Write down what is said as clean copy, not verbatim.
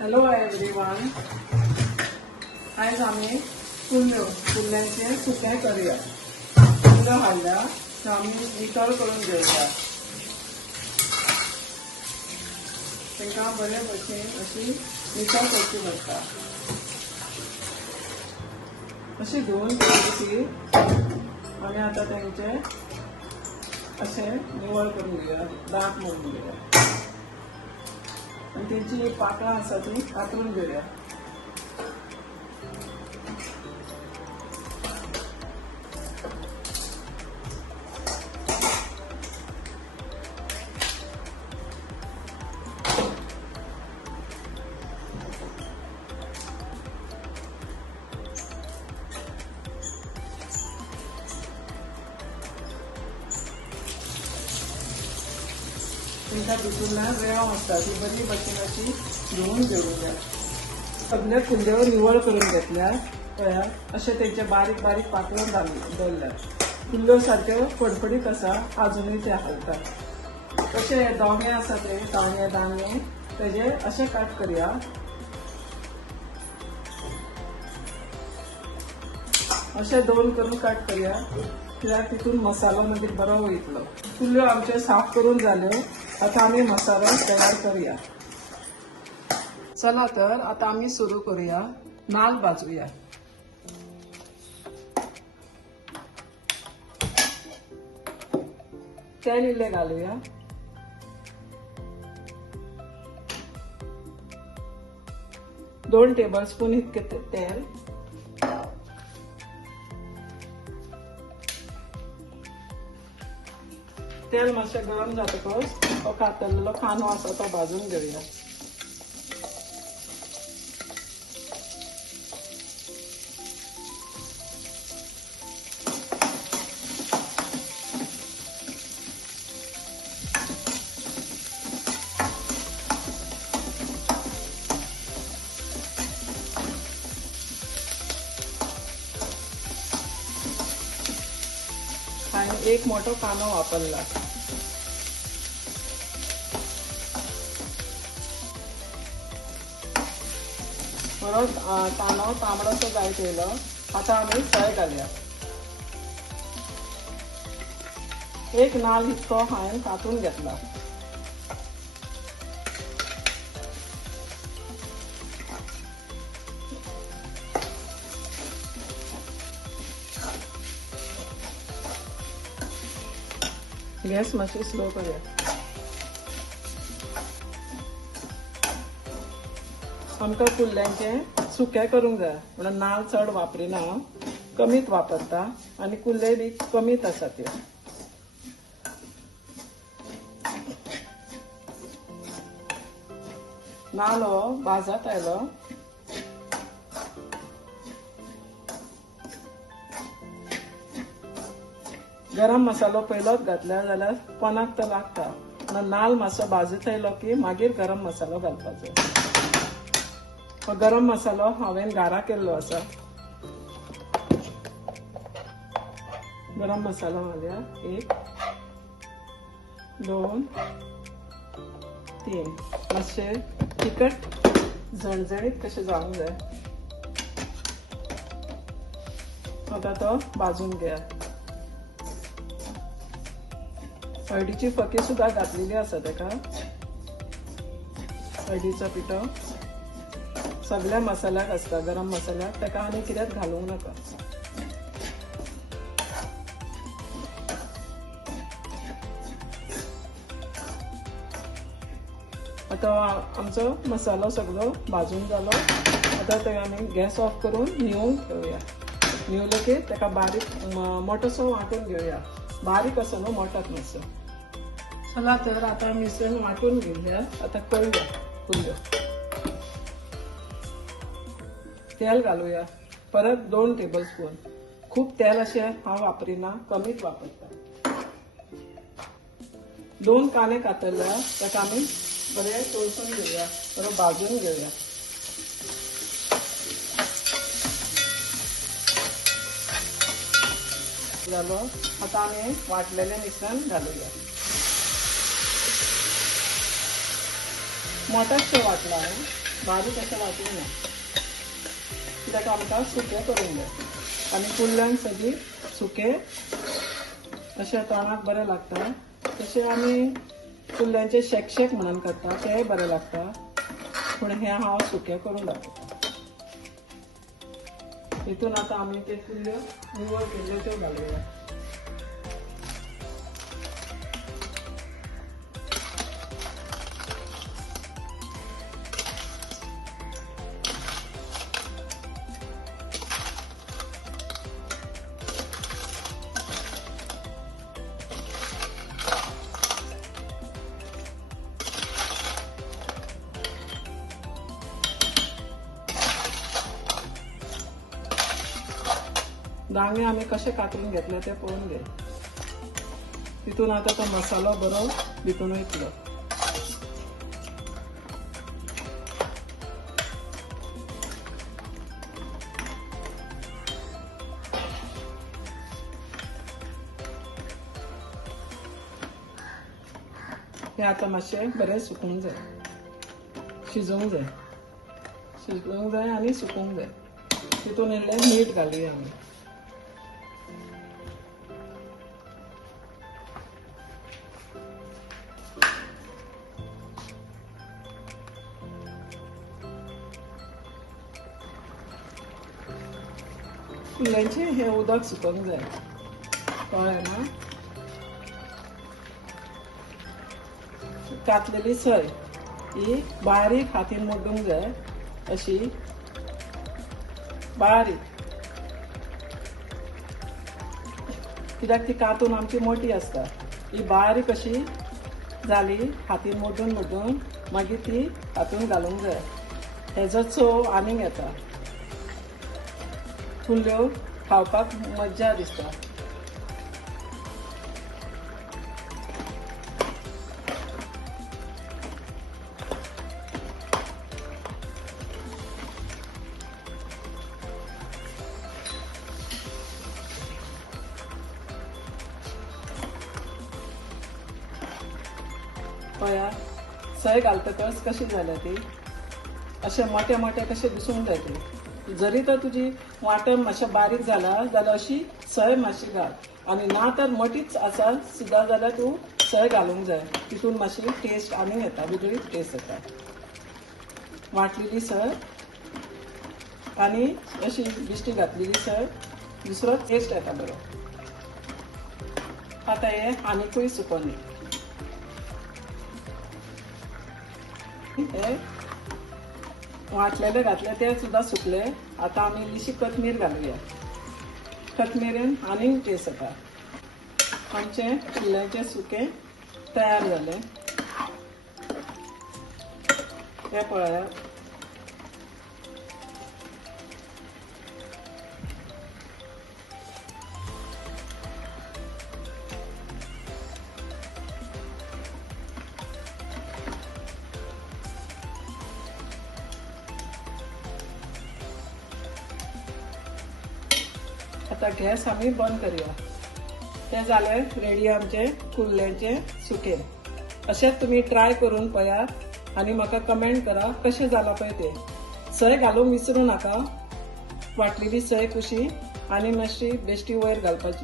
Hello everyone, आज आम्ही कुल्ल्यांचे सुकें करूया. कुल्ल्यो हाडल्या तर आम्ही नितळ करून घेऊया. तांकां बरे भशेन अशी नितळ करची पडटा. अशी धुवन घेतली आम्ही आता त्यांचे असे निवळ करून घेऊया, दाट मोडून घेऊया आणि त्यांची जी पाकळां आसा ती कातरून घेऊया. तांकां भितूरल्यान रेंव आसता ती बरी भशेन अशी धुवन घेवया. सगळे कुल्ल्यो निवळ करून घेतल्यार पळयात अशे तेंचे बारीक बारीक पातळ दवरल्यात. कुल्ल्यो सारक्यो फडफडीत आसा, अजुनूय ते हालतात. तशे हे दोंगे आसा ते दाणे तेजे अशे कट करया. अशे दोन करून कट करया, कित्याक तितून मसालो मागीर बरो वयतलो. कुल्ल्यो आमच्यो साफ करून जाल्यो. आता आम्ही मसालो तयार करूया. चला तर आता आम्ही सुरू करूया. नाल भाजूया. तेल इल्ले घालूया. दोन टेबलस्पून इतके तेल. तेल मातशें गरम जातकच तो कातरलेलो कांदो आसा तो भाजून घेवया. आणि एक मोठो कांदो वापरला. परत कांदो तांबडोसो जायत येयलो. आता आम्ही सोय घालया. एक नाल इतको हांवें कातून घेतला. गॅस मातशी स्लो करूया. आमकां कुल्ल्यांचे सुकें करूंक जाय म्हणून नाल चड वापरिना, कमीत वापरता आनी कुल्ले बी कमीत आसा ते. नाल हो भाजत आयलो. गरम मसालो पयलोच घातल्या जाल्यार पोनाक तो लागता. म्हणून नाल मातसो भाजत आयलो की मागीर गरम मसालो घालपाचो. गरम मसालो हांवें घारा केल्लो आसा. गरम मसालो घालया. 1 2 3. मातशे तिखट झणझणीत कशें जावंक जाय. आता तो भाजून घेया. हळदीची फकी सुद्धा घातलेली आसा तेका. हळदीचो पिठो सगळ्या मसाल्याक आसता. गरम मसाल्याक तेका आनी कितेंच घालूंक नाका. आता आमचो मसालो सगळो भाजून जालो. आता ते आमी गॅस ऑफ करून न्हिवून ठेवया. न्हिवलो की तेका बारीक मोठोसो वांटून घेवया. बारीक असो न्हू, मोठोच मातसो. चला तर आता मिसळ वांटून घेवया. आता करूया कुल्ल्यो. तेल घालूया. परत 2 टेबलस्पून. खूप तेल अशें हांव वापरिना, कमीच वापरता. 2 कांदे कातरल्या ताका आमी बरे तळसून घेवया, बरो भाजून घेवया. जालो. आता आम्ही वाटलेले मिश्रण घालूया. मोठाच वाटला आहे. बारीक अशें वाटूंक ना, कित्याक आमकां सुकें करूंक जाय. आनी कुल्ल्यांक सगळी सुकें अशें तोंडाक बरें लागता. तशें आमी कुल्ल्यांचे शेक म्हणून करता, तेंय बरें लागता. पूण हें हांव सुकें करून दाखयता. हितून आतां आमी ते कुल्ल्यो निवळ केल्ल्यो त्यो घालुया. डांगे आमी कशे कातरून घेतले ते पळोवन घे. तितून आतां तो मसालो बरो भितून वयतलो. हे आतां मातशें बरें सुकूंक जाय, शिजोवंक जाय आनी सुकूंक जाय. तितून इल्लें मीठ घालुया आमी. कुल्ल्यांचें हें उदक सुकोवंक जाय, कळ्ळें ना. कातलेली सय ही बारीक हातीन मोडूंक जाय, अशी बारीक, कित्याक ती कातून आमची मोठी आसता. ही बारीक अशी जाली, हातीन मोडून मागीर ती हातून घालूंक जाय. हेजो चव आनीक येता. कुल्ल्यो खावपाक मज्जा दिसता. पळया, सय घालतकच कशी जाल्या ती, अशें मोठे मोठे कशे दिसूंक जाय ती. जरी तर तुजी वांटण मातशें बारीक जाला जाल्यार अशी सय मातशी घाल. आनी ना तर मोठीच आसा सुद्दां जाल्यार तूं सय घालूंक जाय. तितून मातशी टेस्ट आनीक येता, वेगळी टेस्ट येता. वांटलेली सय आनी अशी बिश्टी घातलेली सय, दुसरो टेस्ट येता बरो. आतां हे आनीकूय सुकोवन हे वाटलेले घातले ते सुद्दां सुकले. आतां आमी इल्लीशी कोथमीर घालुया. कोथमिरेन आनीक टेस्ट येता. आमचें कुल्ल्यांचें सुकें तयार जालें. हे पळयात. आता गॅस आमी बंद करूया. ते जाले रेडी आमचे कुल्ल्यांचे सुकें. अशेंच तुमी ट्राय करून पळयात आनी म्हाका कमेंट करा कशें जालां पळय ते. सय घालूंक विसरूं नाका. वाटलेली सय कुशी आनी मातशी बेश्टी वयर घालपाची.